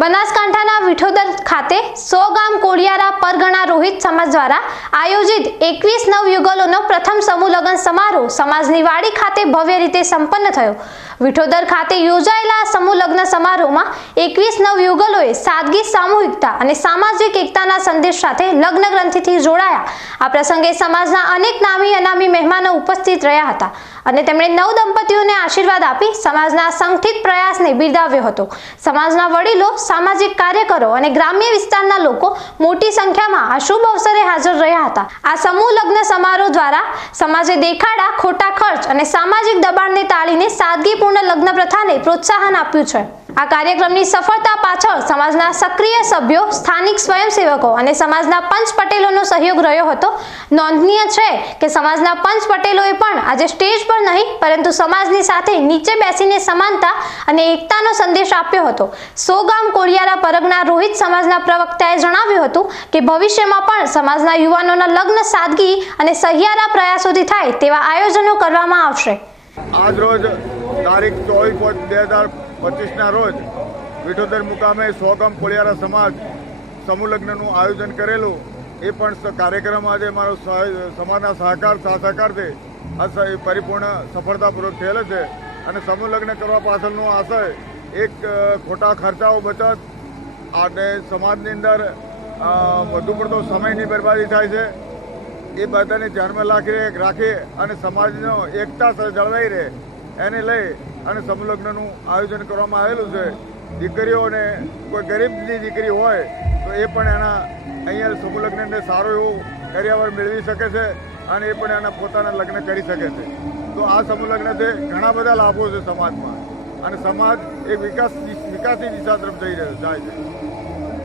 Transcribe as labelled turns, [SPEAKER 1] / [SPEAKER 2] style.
[SPEAKER 1] બનાસકાંઠાના વિઠોદર ખાતે સો ગામ કોળિયારા પરગણા રોહિત સમાજ દ્વારા આયોજિત એકવીસ નવયુગલોનો પ્રથમ સમૂહ લગ્ન સમારોહ સમાજની વાડી ખાતે ભવ્ય રીતે સંપન્ન થયો. વિઠોદર ખાતે યોજાયેલા સમૂહ લગ્ન સમારોહમાં એકવીસ નવયુગલોએ સાદગી, સામૂહિકતા અને સામાજિક એકતાના સંદેશ સાથે લગ્ન ગ્રંથિથી જોડાયા. આ પ્રસંગે સમાજના અનેક નામી અનામી મહેમાનો ઉપસ્થિત રહ્યા હતા. અને તેમણે નવ દંપતીઓને આશીર્વાદ આપી સમાજના સંગઠિત પ્રયાસને બિરદાવ્યો હતો. સમાજના વડીલો, સામાજિક કાર્યકરો અને ગ્રામ્ય વિસ્તારના લોકો મોટી સંખ્યામાં આ શુભ અવસરે હાજર રહ્યા હતા. આ સમૂહ લગ્ન સમારોહ દ્વારા સમાજે દેખાડા, ખોટા ખર્ચ અને સામાજિક દબાણને તાળીને સાદગીપૂર્ણ લગ્ન પ્રથાને પ્રોત્સાહન આપ્યું છે. આ કાર્યક્રમની સફળતા પાછળ સમાજના સક્રિય સભ્યો, સ્થાનિક સ્વયંસેવકો અને સમાજના પંચ પટેલોનો સહયોગ રહ્યો હતો. નોંધનીય છે કે સમાજના પંચ પટેલોએ પણ આજે સ્ટેજ પર નહીં, પરંતુ સમાજની સાથે નીચે બેસીને સમાનતા અને એકતાનો સંદેશ આપ્યો હતો. સોગામ કોળિયારા પરગના રોહિત સમાજના પ્રવક્તાએ જણાવ્યું હતું કે ભવિષ્યમાં પણ સમાજના યુવાનોના લગ્ન, સાદગી અને સહિયારા પ્રયાસોથી થાય તેવા આયોજનો કરવામાં આવશે.
[SPEAKER 2] આજ રોજ તારીખ ચોવીસ પાંચ બે હજાર પચીસના રોજ વિઠોદર મુકામે સોગમ કોળિયારા સમાજ સમૂહ લગ્નનું આયોજન કરેલું. એ પણ કાર્યક્રમ આજે મારો સમાજના સહકાર સહકારથી આ પરિપૂર્ણ સફળતાપૂર્વક થયેલો છે. અને સમૂહ કરવા પાછળનો આશય, એક ખોટા ખર્ચાઓ બચત અને સમાજની અંદર વધુ પડતો સમયની બરબાદી થાય છે. એ બધાને ધ્યાનમાં રાખી રાખી અને સમાજનો એકતા જળવાઈ રહે. એને લઈ અને સમલગ્નનું આયોજન કરવામાં આવેલું છે. દીકરીઓને કોઈ ગરીબની દીકરી હોય, તો એ પણ એના અહીંયા સમૂહલગ્નને સારું એવું કર્યાવર મેળવી શકે છે અને એ પણ એના પોતાના લગ્ન કરી શકે છે. તો આ સમૂહલગ્નથી ઘણા બધા લાભો છે સમાજમાં. અને સમાજ એ વિકાસ વિકાસની દિશા તરફ જઈ રહ્યો, જાય છે.